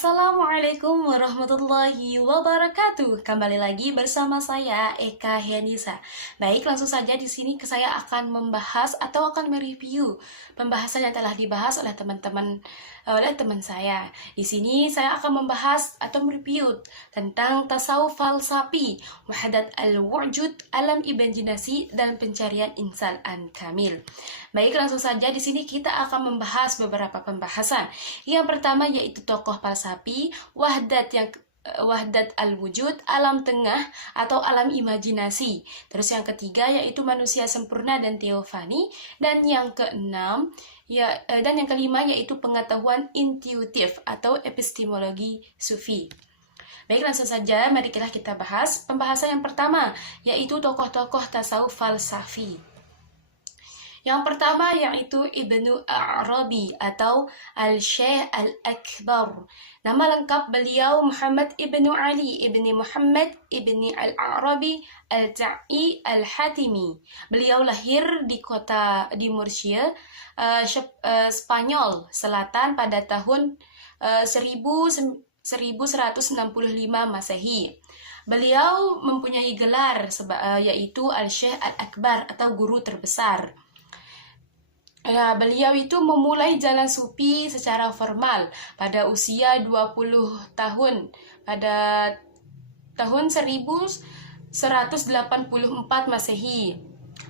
Assalamualaikum warahmatullahi wabarakatuh. Kembali lagi bersama saya Eka Henisa. Baik, langsung saja di sini saya akan membahas atau akan mereview pembahasan yang telah dibahas oleh teman saya. Di sini saya akan membahas atau mereview tentang tasawuf falsafi, wahdat al-wujud, alam imajinasi dan pencarian insan kamil. Baik, langsung saja di sini kita akan membahas beberapa pembahasan. Yang pertama yaitu tokoh falsafi, wahdat al-wujud, alam tengah atau alam imajinasi. Terus yang ketiga yaitu manusia sempurna dan teofani, dan yang keenam dan yang kelima yaitu pengetahuan intuitif atau epistemologi sufi. Baik, langsung saja mari kita bahas pembahasan yang pertama yaitu tokoh-tokoh tasawuf falsafi. Yang pertama yaitu Ibnu Arabi atau Al-Syekh Al-Akbar. Nama lengkap beliau Muhammad Ibnu Ali Ibni Muhammad Ibni Al-Arabi Al-Ta'i Al-Hatimi. Beliau lahir di Murcia, Spanyol Selatan pada tahun 1165 Masehi. Beliau mempunyai gelar yaitu Al-Syekh Al-Akbar atau guru terbesar. Beliau itu memulai jalan sufi secara formal pada usia 20 tahun pada tahun 1184 Masehi.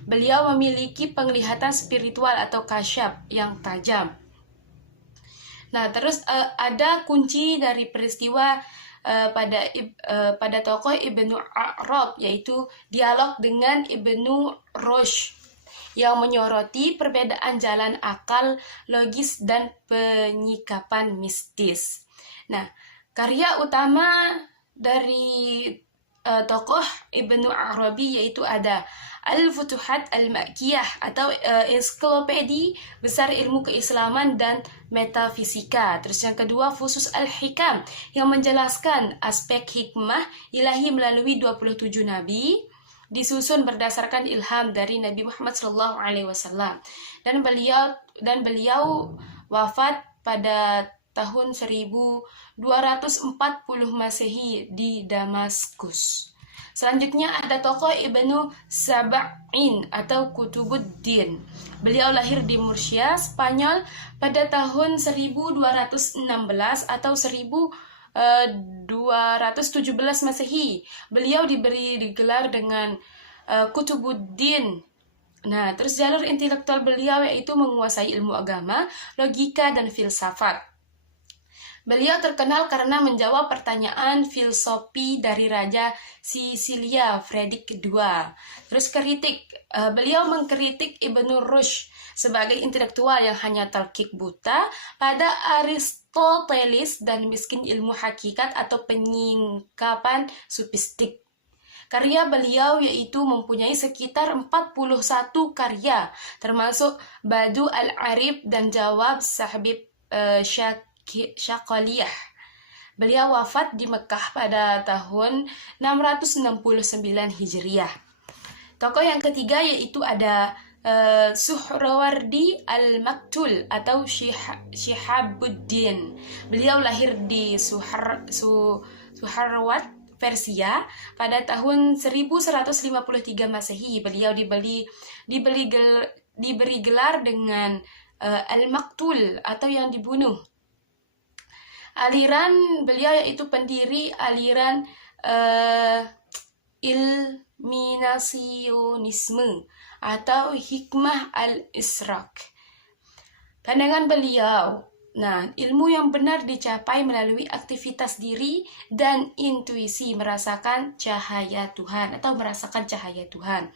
Beliau memiliki penglihatan spiritual atau kasyaf yang tajam. Nah, terus ada kunci dari peristiwa pada tokoh Ibnu Arab, yaitu dialog dengan Ibnu Rushd yang menyoroti perbedaan jalan akal, logis, dan penyikapan mistis. Nah, karya utama dari tokoh Ibnu Arabi yaitu ada Al-Futuhat Al-Makkiyah atau ensiklopedi besar ilmu keislaman dan metafisika. Terus yang kedua Fusus Al-Hikam yang menjelaskan aspek hikmah ilahi melalui 27 nabi, disusun berdasarkan ilham dari Nabi Muhammad SAW, dan beliau wafat pada tahun 1240 Masehi di Damaskus. Selanjutnya ada tokoh Ibnu Sab'in atau Kutubuddin. Beliau lahir di Murcia, Spanyol pada tahun 1216 atau 1217 Masehi. Beliau diberi gelar dengan Kutubuddin. Nah, terus jalur intelektual beliau yaitu menguasai ilmu agama, logika, dan filsafat. Beliau terkenal karena menjawab pertanyaan filosofi dari Raja Sisilia Fredrik II. Terus beliau mengkritik Ibnu Rushd sebagai intelektual yang hanya talqik buta pada Aristoteles dan miskin ilmu hakikat atau penyingkapan sufistik. Karya beliau yaitu mempunyai sekitar 41 karya, termasuk Badu al-Arif dan Jawab Sahbib Syakaliyah. Beliau wafat di Mekah pada tahun 669 Hijriah. Tokoh yang ketiga yaitu ada Suhrawardi Al-Maktul atau Shihabuddin. Beliau lahir di Suharwat, Persia pada tahun 1153 Masehi. Beliau diberi gelar dengan Al-Maktul atau yang dibunuh. Aliran beliau yaitu pendiri aliran Ilminasionisme atau Hikmah al-Israk. Pandangan beliau, ilmu yang benar dicapai melalui aktivitas diri dan intuisi merasakan cahaya Tuhan atau merasakan cahaya Tuhan.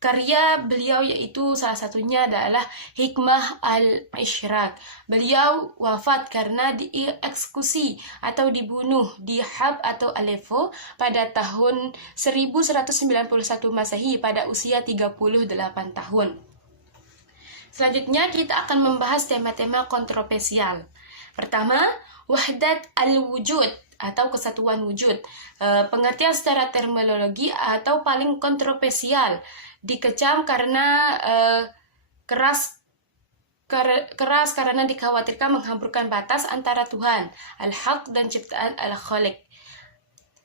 Karya beliau yaitu salah satunya adalah Hikmah al-Israk. Beliau wafat karena dieksekusi atau dibunuh di Hab atau Aleppo pada tahun 1191 Masehi pada usia 38 tahun. Selanjutnya kita akan membahas tema-tema kontroversial. Pertama, wahdat al-wujud atau kesatuan wujud. Pengertian secara terminologi atau paling kontroversial, dikecam karena keras keras karena dikhawatirkan menghamburkan batas antara Tuhan, Al-Haq, dan ciptaan Al-Khaliq.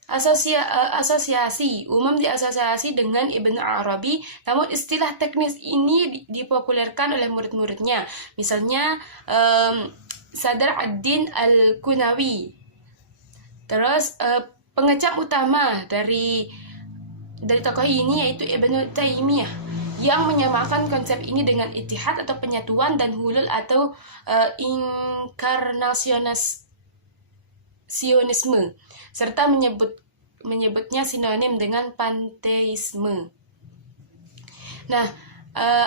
Asosiasi umum diasosiasi dengan Ibnu Arabi, namun istilah teknis ini dipopulerkan oleh murid-muridnya. Misalnya Sadr ad-Din Al-Qunawi. Terus pengecap utama dari tokoh ini yaitu Ibnu Taimiyah, yang menyamakan konsep ini dengan ittihad atau penyatuan dan hulul atau inkarnasionisme, serta menyebutnya sinonim dengan panteisme. Nah,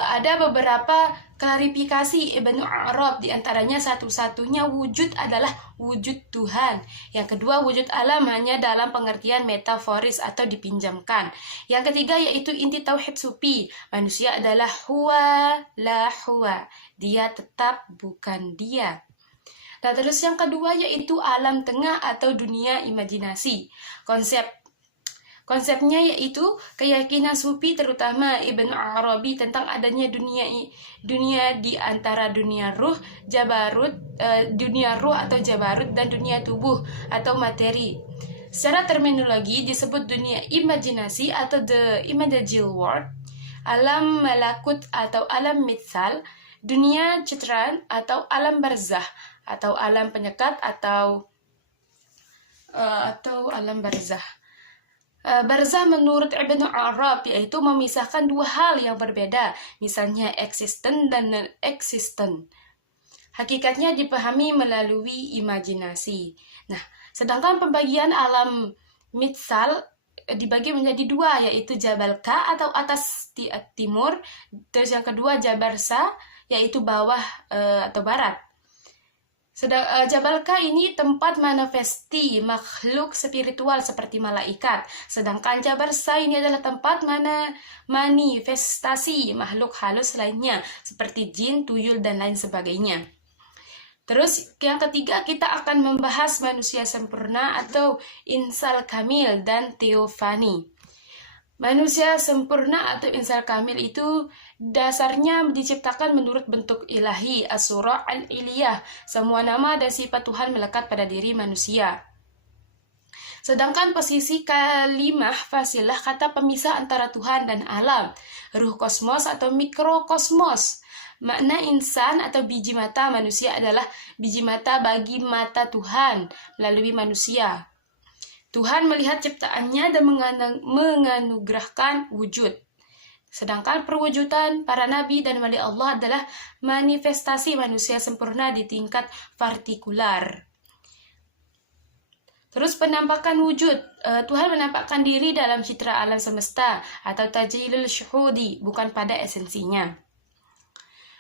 ada beberapa klarifikasi Ibnu Arab, diantaranya satu-satunya wujud adalah wujud Tuhan. Yang kedua, wujud alam hanya dalam pengertian metaforis atau dipinjamkan. Yang ketiga yaitu inti tauhid sufi, manusia adalah huwa la huwa, dia tetap bukan dia. Nah, terus yang kedua yaitu alam tengah atau dunia imajinasi. Konsepnya yaitu keyakinan sufi, terutama Ibnu Arabi, tentang adanya dunia di antara dunia ruh atau jabarut dan dunia tubuh atau materi. Secara terminologi disebut dunia imajinasi atau the imaginal world, alam malakut atau alam mitsal, dunia citran atau alam barzah atau alam penyekat atau alam barzah. Barzah menurut Ibnu Arab yaitu memisahkan dua hal yang berbeda, misalnya eksisten dan non-eksisten. Hakikatnya dipahami melalui imajinasi. Nah, sedangkan pembagian alam mitsal dibagi menjadi dua, yaitu Jabal Ka atau atas timur, terus yang kedua Jabarsa yaitu bawah atau barat. Jabal Ka ini tempat manifesti makhluk spiritual seperti malaikat, sedangkan Jabarsa ini adalah tempat manifestasi makhluk halus lainnya seperti jin, tuyul, dan lain sebagainya. Terus yang ketiga kita akan membahas manusia sempurna atau insal kamil dan teofani. Manusia sempurna atau insal kamil itu dasarnya diciptakan menurut bentuk ilahi, as-surah al-iliyah. Semua nama dan sifat Tuhan melekat pada diri manusia. Sedangkan posisi kalimah fasilah, kata pemisah antara Tuhan dan alam, ruh kosmos atau mikrokosmos. Makna insan atau biji mata manusia adalah biji mata bagi mata Tuhan melalui manusia. Tuhan melihat ciptaannya dan menganugerahkan wujud. Sedangkan perwujudan para nabi dan wali Allah adalah manifestasi manusia sempurna di tingkat partikular. Terus penampakan wujud, Tuhan menampakkan diri dalam citra alam semesta atau tajilul syuhudi, bukan pada esensinya.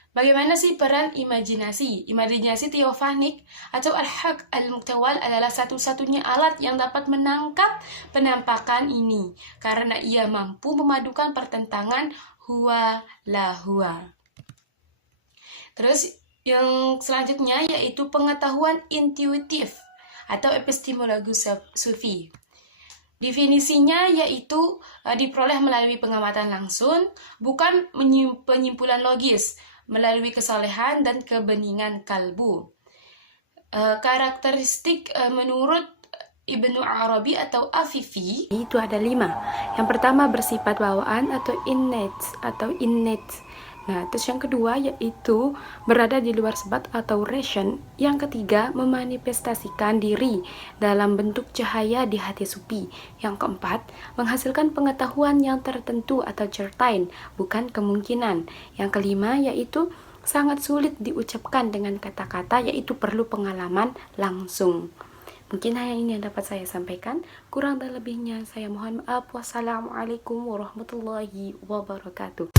Bagaimana sih peran imajinasi? Imajinasi teofanik atau al-haq al-muktawal adalah satu-satunya alat yang dapat menangkap penampakan ini, karena ia mampu memadukan pertentangan huwa la huwa. Terus yang selanjutnya yaitu pengetahuan intuitif atau epistemologi sufi. Definisinya yaitu diperoleh melalui pengamatan langsung, bukan penyimpulan logis, melalui kesalehan dan kebeningan kalbu. Karakteristik menurut Ibnu Arabi atau Afifi itu ada 5. Yang pertama bersifat bawaan atau innate. Nah, terus yang kedua yaitu berada di luar sebab atau ration. Yang ketiga memanifestasikan diri dalam bentuk cahaya di hati sufi. Yang keempat menghasilkan pengetahuan yang tertentu atau certain, bukan kemungkinan. Yang kelima yaitu sangat sulit diucapkan dengan kata-kata, yaitu perlu pengalaman langsung. Mungkin hanya ini yang dapat saya sampaikan. Kurang dan lebihnya saya mohon maaf. Wassalamualaikum warahmatullahi wabarakatuh.